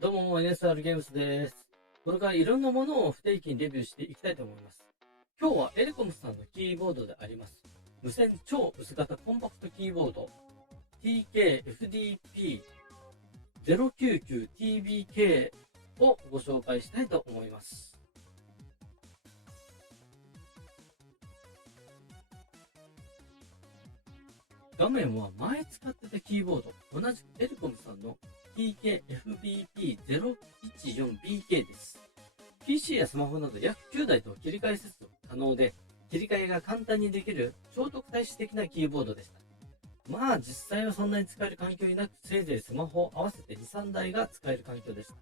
どうも、NSR ゲームスです。これからいろんなものを不定期にレビューしていきたいと思います。今日はエレコムさんのキーボードであります。無線超薄型コンパクトキーボード TK-FDP099TBK をご紹介したいと思います。画面は前使ってたキーボード、同じくエレコムさんの TK-FBP014BK です。PC やスマホなど約9台と切り替え接続可能で、切り替えが簡単にできる聖徳太子的なキーボードでした。まあ実際はそんなに使える環境になく、せいぜいスマホを合わせて2、3台が使える環境でした。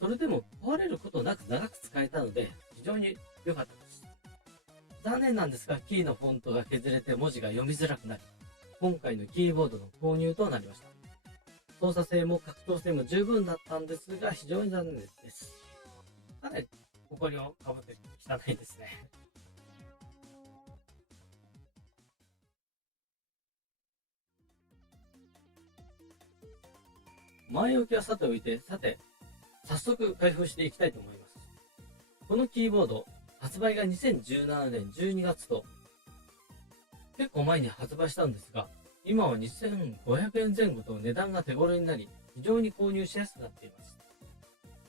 それでも壊れることなく長く使えたので、非常に良かったです。残念なんですが、キーのフォントが削れて文字が読みづらくなり、今回のキーボードの購入となりました。操作性も拡張性も十分だったんですが、非常に残念です。かなり埃をかぶって汚いですね。前置きはさておいて、早速開封していきたいと思います。このキーボード、発売が2017年12月と、結構前に発売したんですが、今は2500円前後と値段が手頃になり、非常に購入しやすくなっています。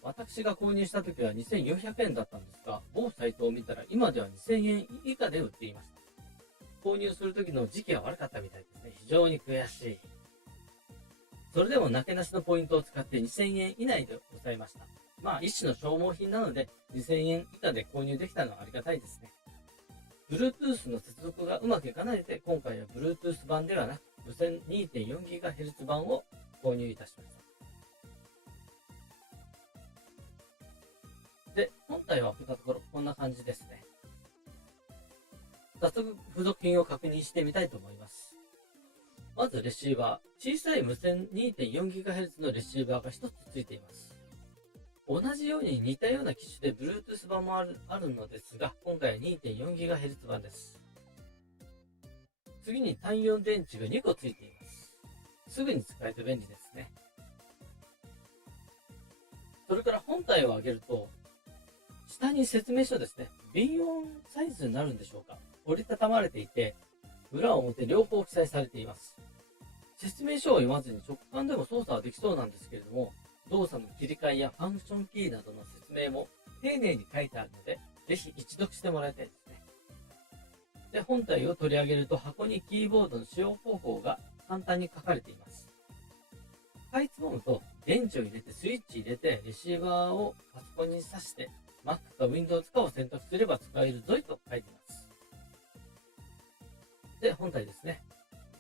私が購入した時は2400円だったんですが、某サイトを見たら今では2000円以下で売っていました。購入する時の時期が悪かったみたいですね。非常に悔しい。それでもなけなしのポイントを使って2000円以内で抑えました。まあ一種の消耗品なので2000円以下で購入できたのはありがたいですね。Bluetooth の接続がうまくいかないので、今回は Bluetooth 版ではなく無線 2.4GHz 版を購入いたしました。で、本体を開けたところ、こんな感じですね。早速、付属品を確認してみたいと思います。まずレシーバー。小さい無線 2.4GHz のレシーバーが1つついています。同じように似たような機種で Bluetooth 版もあるのですが、今回は 2.4GHz 版です。次に単4電池が2個ついています。すぐに使えて便利ですね。それから本体を上げると、下に説明書ですね。B4 サイズになるんでしょうか。折りたたまれていて、裏表両方記載されています。説明書を読まずに直感でも操作はできそうなんですけれども、動作の切り替えやファンクションキーなどの説明も丁寧に書いてあるので、ぜひ一読してもらいたいですね。で、本体を取り上げると箱にキーボードの使用方法が簡単に書かれています。かいつまむと、電池を入れてスイッチ入れてレシーバーをパソコンに挿して Mac か Windows かを選択すれば使えるぞいと書いています。で、本体ですね。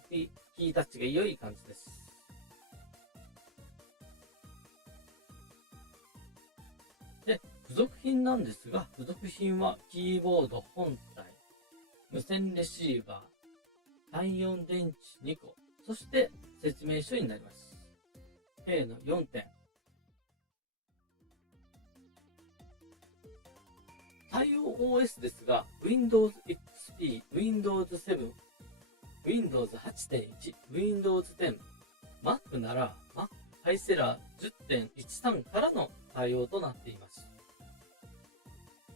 キータッチが良い感じです。で、付属品なんですが、付属品はキーボード本体、無線レシーバー、単4電池2個、そして説明書になります。計の4点。対応 OS ですが、Windows XP、Windows 7、Windows 8.1、Windows 10、Mac なら Mac ハイセラー 10.13 からの対応となっています。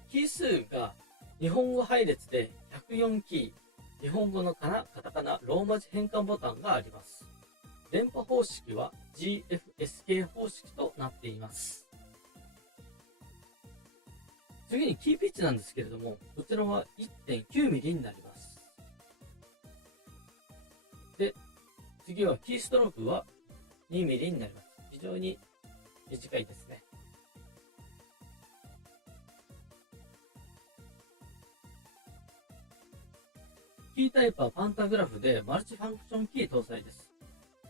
キー数が日本語配列で104キー、日本語のカタカナ、ローマ字変換ボタンがあります。電波方式は GFSK 方式となっています。次にキーピッチなんですけれども、こちらは 1.9mm になります。で、次はキーストロークは 2mm になります。非常に短いですね。キータイプはパンタグラフでマルチファンクションキー搭載です。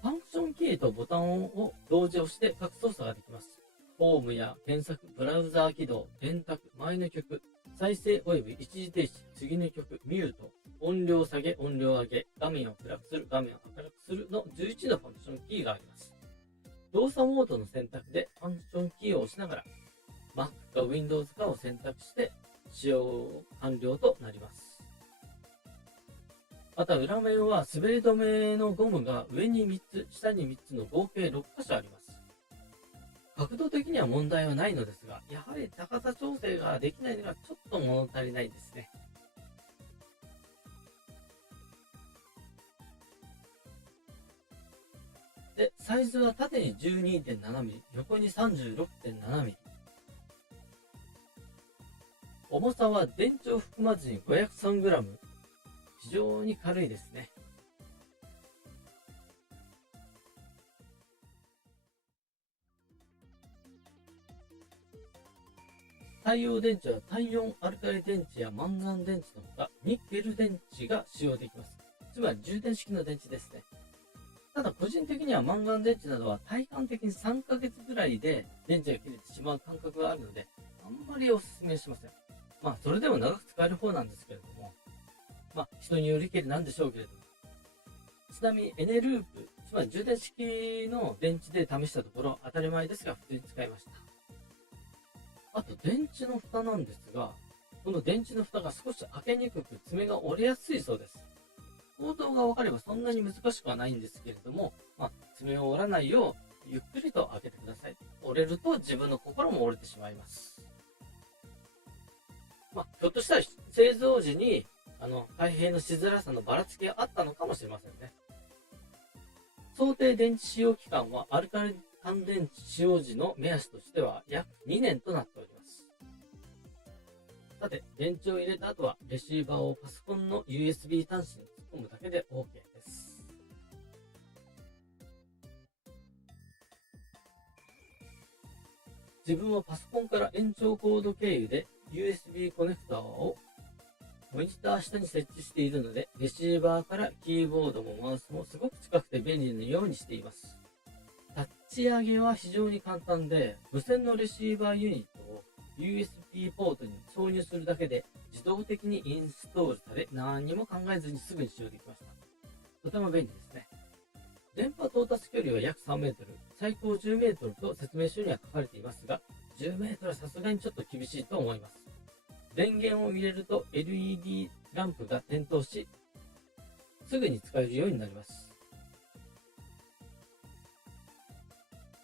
ファンクションキーとボタンを同時押して各操作ができます。ホームや検索、ブラウザー起動、電卓、前の曲、再生及び一時停止、次の曲、ミュート、音量下げ、音量上げ、画面を暗くする、画面を明るくするの11のファンクションキーがあります。動作モードの選択でファンクションキーを押しながら、Mac か Windows かを選択して使用完了となります。また裏面は滑り止めのゴムが上に3つ、下に3つの合計6箇所あります。角度的には問題はないのですが、やはり高さ調整ができないのがちょっと物足りないですね。で、サイズは縦に 12.7mm、横に 36.7mm。重さは電池を含まずに 503g。非常に軽いですね。太陽電池は単4アルカリ電池やマンガン電池のほか、ニッケル電池が使用できます。つまり充電式の電池ですね。ただ個人的にはマンガン電池などは体感的に3ヶ月ぐらいで電池が切れてしまう感覚があるので、あんまりお勧めしません。それでも長く使える方なんですけれども、人によりけりなんでしょうけれども。ちなみにエネループ、つまり充電式の電池で試したところ、当たり前ですが普通に使いました。あと電池の蓋なんですが、この電池の蓋が少し開けにくく爪が折れやすいそうです。構造が分かればそんなに難しくはないんですけれども、爪を折らないようゆっくりと開けてください。折れると自分の心も折れてしまいます。ひょっとしたら製造時に開閉のしづらさのばらつきがあったのかもしれませんね。想定電池使用期間はアルカリ乾電池使用時の目安としては約2年となっております。さて、電池を入れた後はレシーバーをパソコンの USB 端子に突っ込むだけで OK です。自分はパソコンから延長コード経由で USB コネクターをモニター下に設置しているので、レシーバーからキーボードもマウスもすごく近くて便利なようにしています。立ち上げは非常に簡単で、無線のレシーバーユニットを USB ポートに挿入するだけで自動的にインストールされ、何にも考えずにすぐに使用できました。とても便利ですね。電波到達距離は約3メートル、最高10メートルと説明書には書かれていますが、10メートルはさすがにちょっと厳しいと思います。電源を入れると LED ランプが点灯し、すぐに使えるようになります。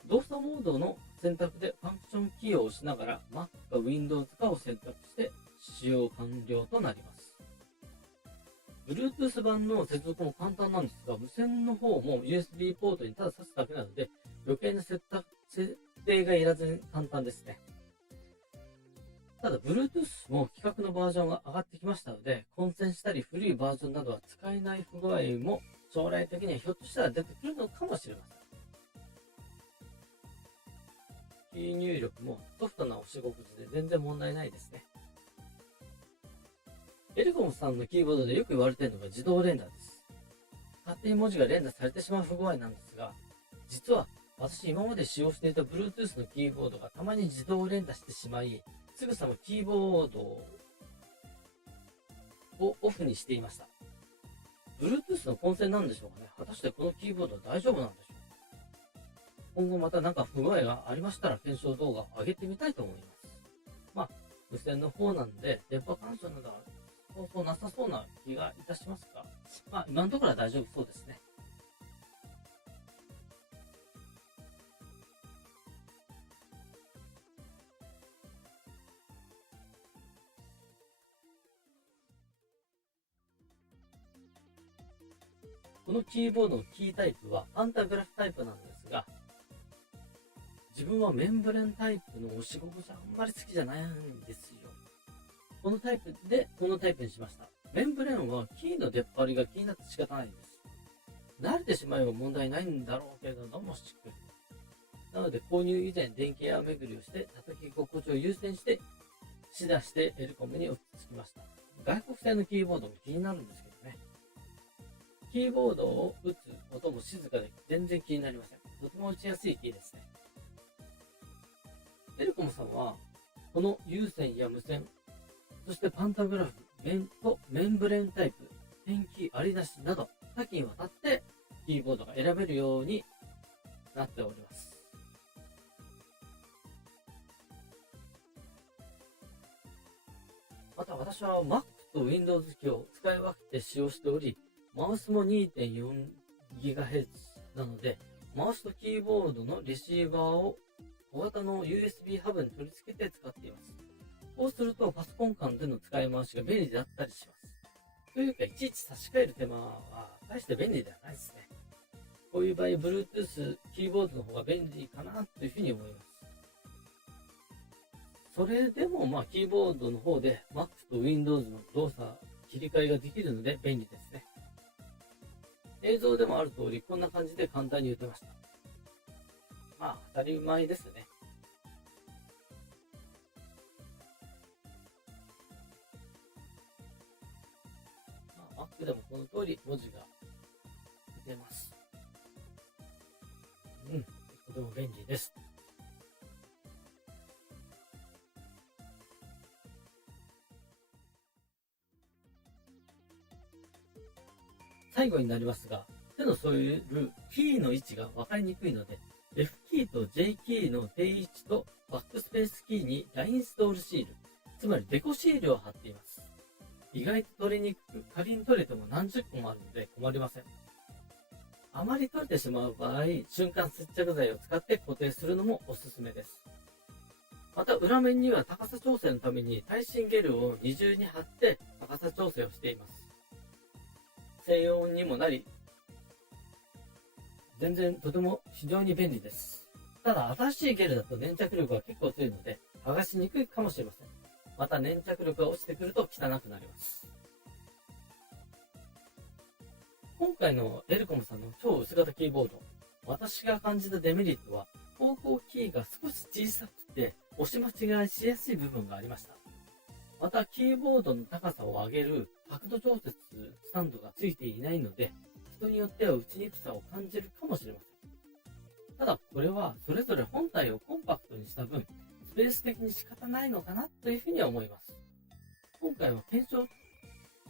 動作モードの選択でファンクションキーを押しながら Mac か Windows かを選択して使用完了となります。Bluetooth 版の接続も簡単なんですが、無線の方も USB ポートにただ挿すだけなので余計な設定がいらずに簡単ですね。ただ Bluetooth も規格のバージョンが上がってきましたので、混線したり古いバージョンなどは使えない不具合も将来的にはひょっとしたら出てくるのかもしれません。キー入力もソフトな押し心地で全然問題ないですね。エルコムさんのキーボードでよく言われているのが自動連打です。勝手に文字が連打されてしまう不具合なんですが、実は私今まで使用していた Bluetooth のキーボードがたまに自動連打してしまい、すぐさまキーボードをオフにしていました。Bluetooth の混線なんでしょうかね。果たしてこのキーボードは大丈夫なんでしょうか。今後また何か不具合がありましたら検証動画を上げてみたいと思います。無線の方なんで電波干渉などはそうなさそうな気がいたしますが、今のところは大丈夫そうですね。このキーボードのキータイプはパンタグラフタイプなんですが、自分はメンブレンタイプの押し心地あんまり好きじゃないんですよ。このタイプでこのタイプにしました。メンブレンはキーの出っ張りが気になって仕方ないです。慣れてしまえば問題ないんだろうけれども、しっくり。なので購入以前電気屋巡りをして叩き心地を優先してしだしてエルコムに落ち着きました。外国製のキーボードも気になるんですけどね。キーボードを打つ音も静かで全然気になりません。とても打ちやすいキーですね。エルコムさんはこの有線や無線、そしてパンタグラフ、メンブレンタイプ、ペンキありなしなど多岐にわたってキーボードが選べるようになっております。また私は Mac と Windows 機を使い分けて使用しており、マウスも 2.4GHz なので、マウスとキーボードのレシーバーを小型の USB ハブに取り付けて使っています。こうするとパソコン間での使い回しが便利だったりします。というか、いちいち差し替える手間は大して便利ではないですね。こういう場合、Bluetooth キーボードの方が便利かなというふうに思います。それでもキーボードの方で Mac と Windows の動作切り替えができるので便利ですね。映像でもある通り、こんな感じで簡単に打てました。当たり前ですね。Mac でもこの通り文字が出ます。とても便利です。最後になりますが、手の添えるキーの位置が分かりにくいので、F キーと J キーの定位置とバックスペースキーにラインストールシール、つまりデコシールを貼っています。意外と取れにくく、仮に取れても何十個もあるので困りません。あまり取れてしまう場合、瞬間接着剤を使って固定するのもおすすめです。また裏面には高さ調整のために耐震ゲルを二重に貼って高さ調整をしています。静音にもなり、全然とても非常に便利です。ただ新しいゲルだと粘着力が結構強いので剥がしにくいかもしれません。また粘着力が落ちてくると汚くなります。今回のエルコムさんの超薄型キーボード、私が感じたデメリットは方向キーが少し小さくて押し間違いしやすい部分がありました。またキーボードの高さを上げる角度調節スタンドがついていないので、人によっては打ちにくさを感じるかもしれません。ただこれはそれぞれ本体をコンパクトにした分、スペース的に仕方ないのかなというふうには思います。今回は検証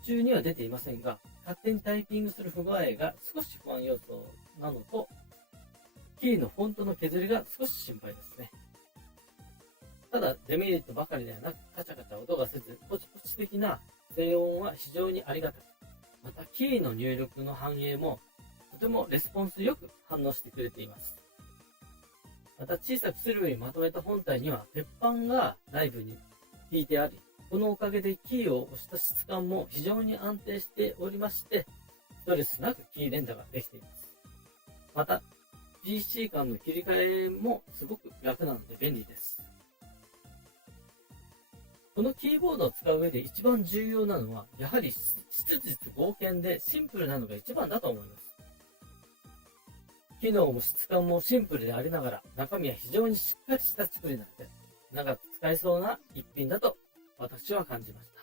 中には出ていませんが、勝手にタイピングする不具合が少し不安要素なのと、キーのフォントの削りが少し心配ですね。ただデメリットばかりではなく、カチャカチャ音がせず、ポチポチ的な静音は非常にありがたく、またキーの入力の反映もとてもレスポンスよく反応してくれています。また小さくするようにまとめた本体には鉄板が内部に引いてあり、このおかげでキーを押した質感も非常に安定しておりまして、ストレスなくキー連打ができています。また PC 間の切り替えもすごく楽なので便利です。このキーボードを使う上で一番重要なのは、やはり質実剛健でシンプルなのが一番だと思います。機能も質感もシンプルでありながら、中身は非常にしっかりした作りなので、長く使えそうな一品だと私は感じました。